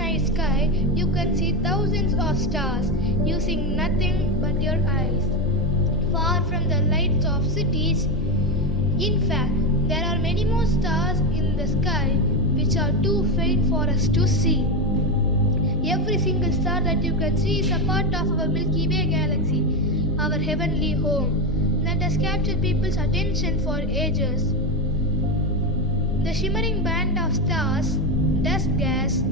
night sky, you can see thousands of stars using nothing but your eyes, far from the lights of cities. In fact, there are many more stars in the sky which are too faint for us to see. Every single star that you can see is a part of our Milky Way galaxy, our heavenly home, that has captured people's attention for ages. The shimmering band of stars, dust gas,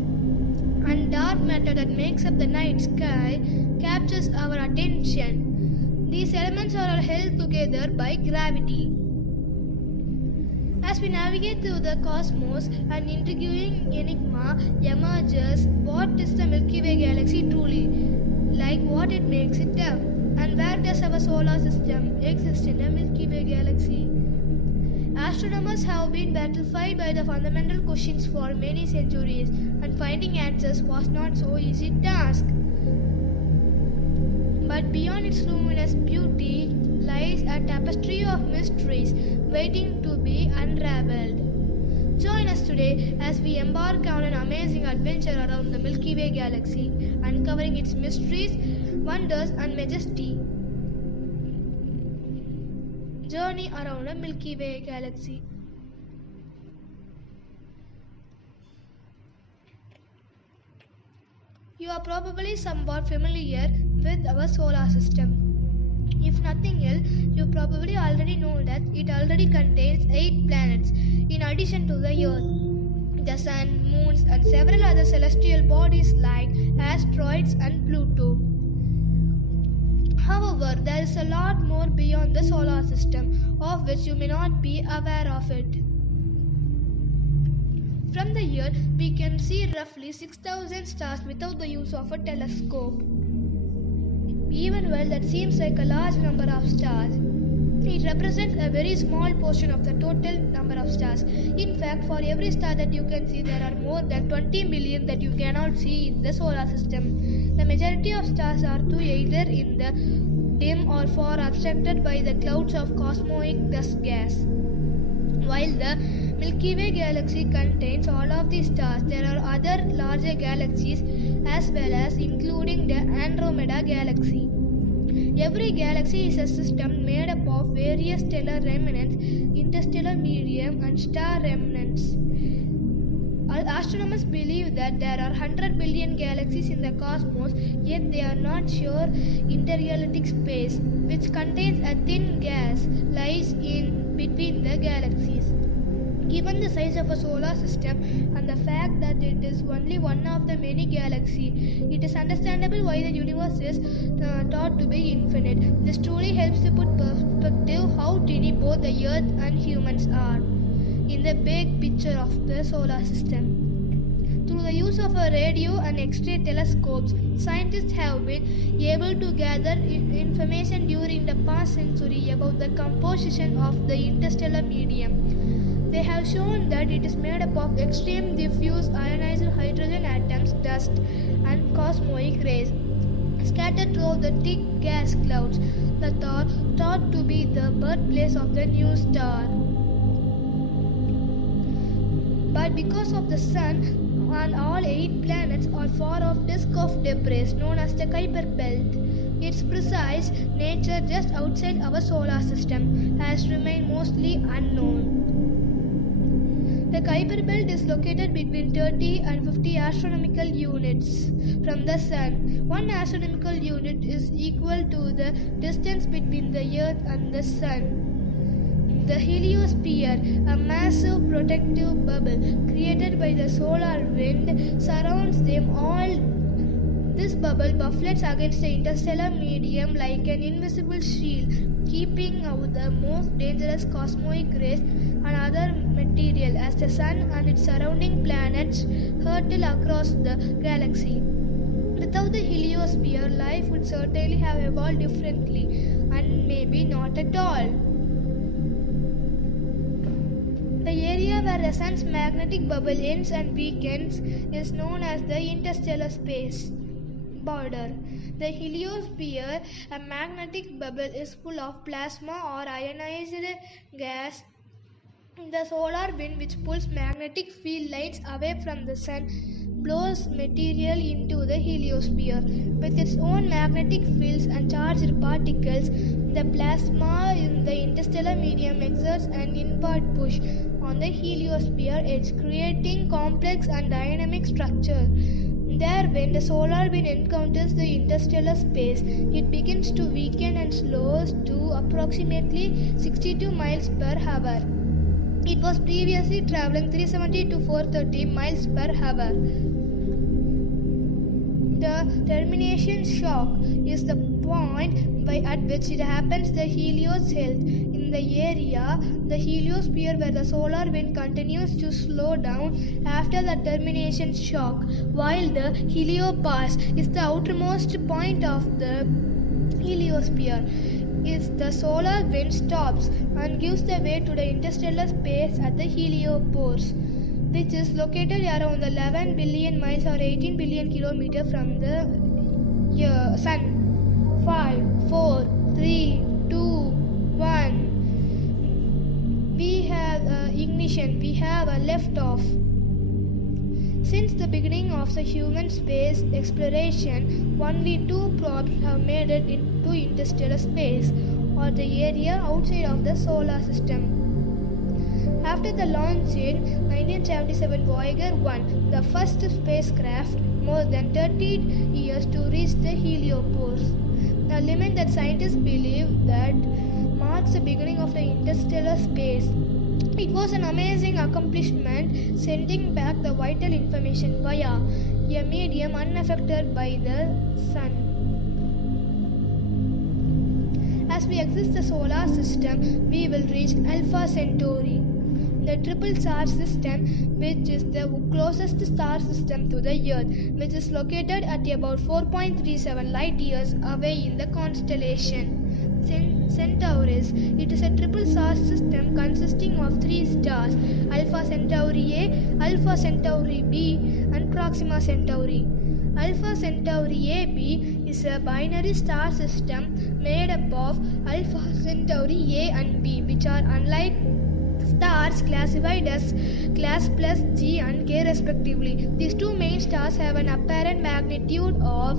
and dark matter that makes up the night sky captures our attention. These elements are all held together by gravity. As we navigate through the cosmos, an intriguing enigma emerges. What is the Milky Way galaxy truly? Like what it makes it up? And where does our solar system exist in the Milky Way galaxy? Astronomers have been battlefied by the fundamental questions for many centuries, and finding answers was not so easy task. But beyond its luminous beauty lies a tapestry of mysteries waiting to be unraveled. Join us today as we embark on an amazing adventure around the Milky Way galaxy, uncovering its mysteries, wonders, and majesty. Journey around the Milky Way galaxy. You are probably somewhat familiar with our solar system. If nothing else, you probably already know that it already contains 8 planets in addition to the Earth, the Sun, moons, and several other celestial bodies like asteroids and Pluto. However, there is a lot more beyond the solar system, of which you may not be aware of it. From the Earth, we can see roughly 6,000 stars without the use of a telescope. Even while that seems like a large number of stars, it represents a very small portion of the total number of stars. In fact, for every star that you can see, there are more than 20 million that you cannot see in the solar system. The majority of stars are either in the dim or far obstructed by the clouds of cosmic dust gas. While the Milky Way galaxy contains all of these stars, there are other larger galaxies as well as including the Andromeda galaxy. Every galaxy is a system made up of various stellar remnants, interstellar medium, and star remnants. Astronomers believe that there are 100 billion galaxies in the cosmos, yet they are not sure intergalactic space, which contains a thin gas, lies in between the galaxies. Given the size of a solar system and the fact that it is only one of the many galaxies, it is understandable why the universe is thought to be infinite. This truly helps to put perspective how tiny both the Earth and humans are in the big picture of the solar system. Through the use of a radio and X-ray telescopes, scientists have been able to gather information during the past century about the composition of the interstellar medium. They have shown that it is made up of extreme diffuse ionized hydrogen atoms, dust, and cosmic rays scattered throughout the thick gas clouds that are thought to be the birthplace of the new star. But because of the Sun and all 8 planets are far off disk of debris known as the Kuiper Belt, its precise nature just outside our solar system has remained mostly unknown. The Kuiper Belt is located between 30 and 50 astronomical units from the Sun. One astronomical unit is equal to the distance between the Earth and the Sun. The heliosphere, a massive protective bubble created by the solar wind, surrounds them all. This bubble buffets against the interstellar medium like an invisible shield, keeping out the most dangerous cosmic rays and other material as the Sun and its surrounding planets hurtle across the galaxy. Without the heliosphere, life would certainly have evolved differently, and maybe not at all. The area where the Sun's magnetic bubble ends and weakens is known as the interstellar space border. The heliosphere, a magnetic bubble, is full of plasma or ionized gas The solar wind, which pulls magnetic field lines away from the sun, blows material into the heliosphere. With its own magnetic fields and charged particles, the plasma in the interstellar medium exerts an inward push on the heliosphere edge, creating complex and dynamic structure. There, when the solar wind encounters the interstellar space, it begins to weaken and slows to approximately 62 miles per hour. It was previously traveling 370 to 430 miles per hour. The termination shock is the point at which it happens the Helios health. In the area, the heliosphere where the solar wind continues to slow down after the termination shock, while the heliopause is the outermost point of the heliosphere. Is the solar wind stops and gives the way to the interstellar space at the heliopause, which is located around 11 billion miles or 18 billion kilometers from the sun. 5, 4, 3, 2, 1. We have ignition, we have a liftoff. Since the beginning of the human space exploration, only 2 probes have made it into interstellar space, or the area outside of the solar system. After the launch in 1977 Voyager 1, the first spacecraft, more than 30 years to reach the heliopause, a limit that scientists believe that marks the beginning of the interstellar space. It was an amazing accomplishment, sending back the vital information via a medium unaffected by the sun. As we exit the solar system, we will reach Alpha Centauri, the triple star system, which is the closest star system to the Earth, which is located at about 4.37 light years away in the constellation Centaurus. It is a triple star system consisting of 3 stars: Alpha Centauri A, Alpha Centauri B, and Proxima Centauri. Alpha Centauri AB is a binary star system made up of Alpha Centauri A and B, which are unlike stars classified as class plus G and K respectively. These two main stars have an apparent magnitude of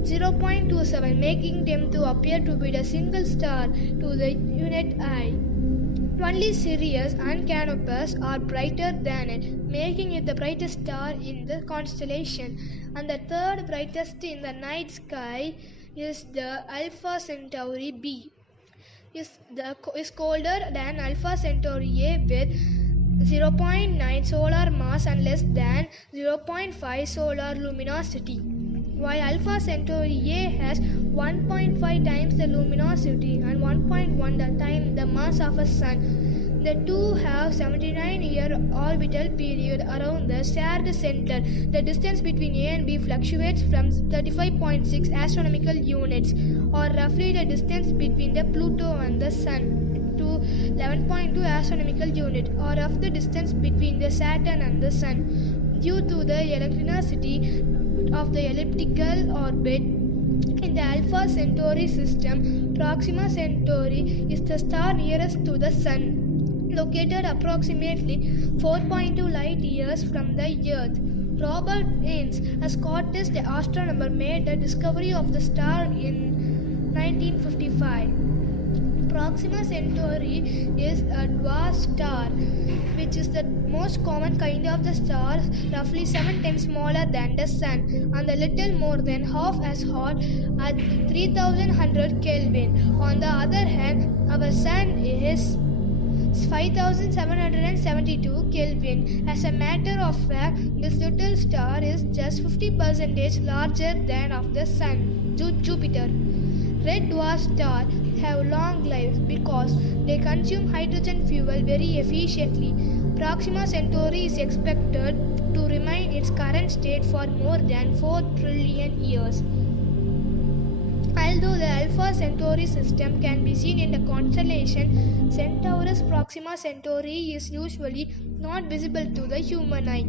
0.27, making them to appear to be a single star to the unit eye. Only Sirius and Canopus are brighter than it, making it the brightest star in the constellation. And the third brightest in the night sky is the Alpha Centauri B. Is colder than Alpha Centauri A with 0.9 solar mass and less than 0.5 solar luminosity, while Alpha Centauri A has 1.5 times the luminosity and 1.1 times the mass of a sun. The two have 79-year orbital period around the shared center. The distance between A and B fluctuates from 35.6 astronomical units, or roughly the distance between the Pluto and the Sun, to 11.2 astronomical units, or of the distance between the Saturn and the Sun. Due to the eccentricity of the elliptical orbit in the Alpha Centauri system, Proxima Centauri is the star nearest to the Sun, located approximately 4.2 light years from the Earth. Robert Innes, a Scottish astronomer, made the discovery of the star in 1955. Proxima Centauri is a dwarf star, which is the most common kind of the stars, roughly 7 times smaller than the Sun, and a little more than half as hot at 3100 Kelvin. On the other hand, our Sun is 5772 Kelvin. As a matter of fact, this little star is just 50% larger than of the Sun, Jupiter. Red dwarf stars have long lives because they consume hydrogen fuel very efficiently. Proxima Centauri is expected to remain its current state for more than 4 trillion years. Although the Alpha Centauri system can be seen in the constellation Centaurus, Proxima Centauri is usually not visible to the human eye.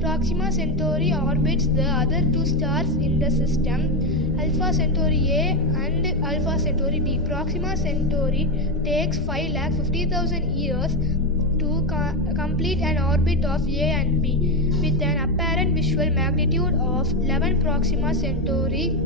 Proxima Centauri orbits the other 2 stars in the system, Alpha Centauri A and Alpha Centauri B. Proxima Centauri takes 5,50,000 years complete an orbit of A and B with an apparent visual magnitude of 11 Proxima Centauri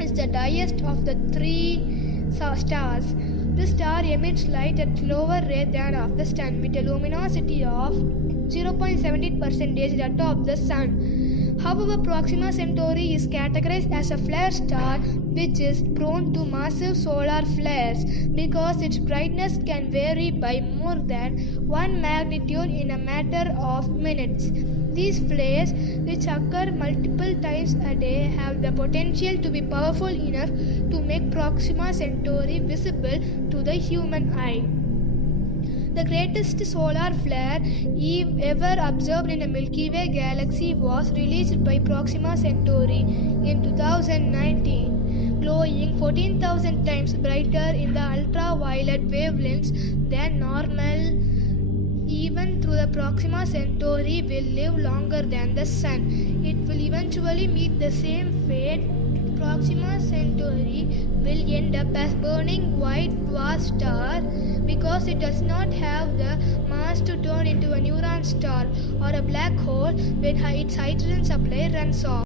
is the diest of the three stars. This star emits light at lower rate than of the Sun with a luminosity of 0.78% that of the Sun. However, Proxima Centauri is categorized as a flare star which is prone to massive solar flares because its brightness can vary by more than 1 magnitude in a matter of minutes. These flares, which occur multiple times a day, have the potential to be powerful enough to make Proxima Centauri visible to the human eye. The greatest solar flare ever observed in the Milky Way galaxy was released by Proxima Centauri in 2019, glowing 14,000 times brighter in the ultraviolet wavelengths than normal. Even though the Proxima Centauri will live longer than the Sun, it will eventually meet the same fate. Proxima Centauri will end up as burning white dwarf star because it does not have the mass to turn into a neutron star or a black hole when its hydrogen supply runs off.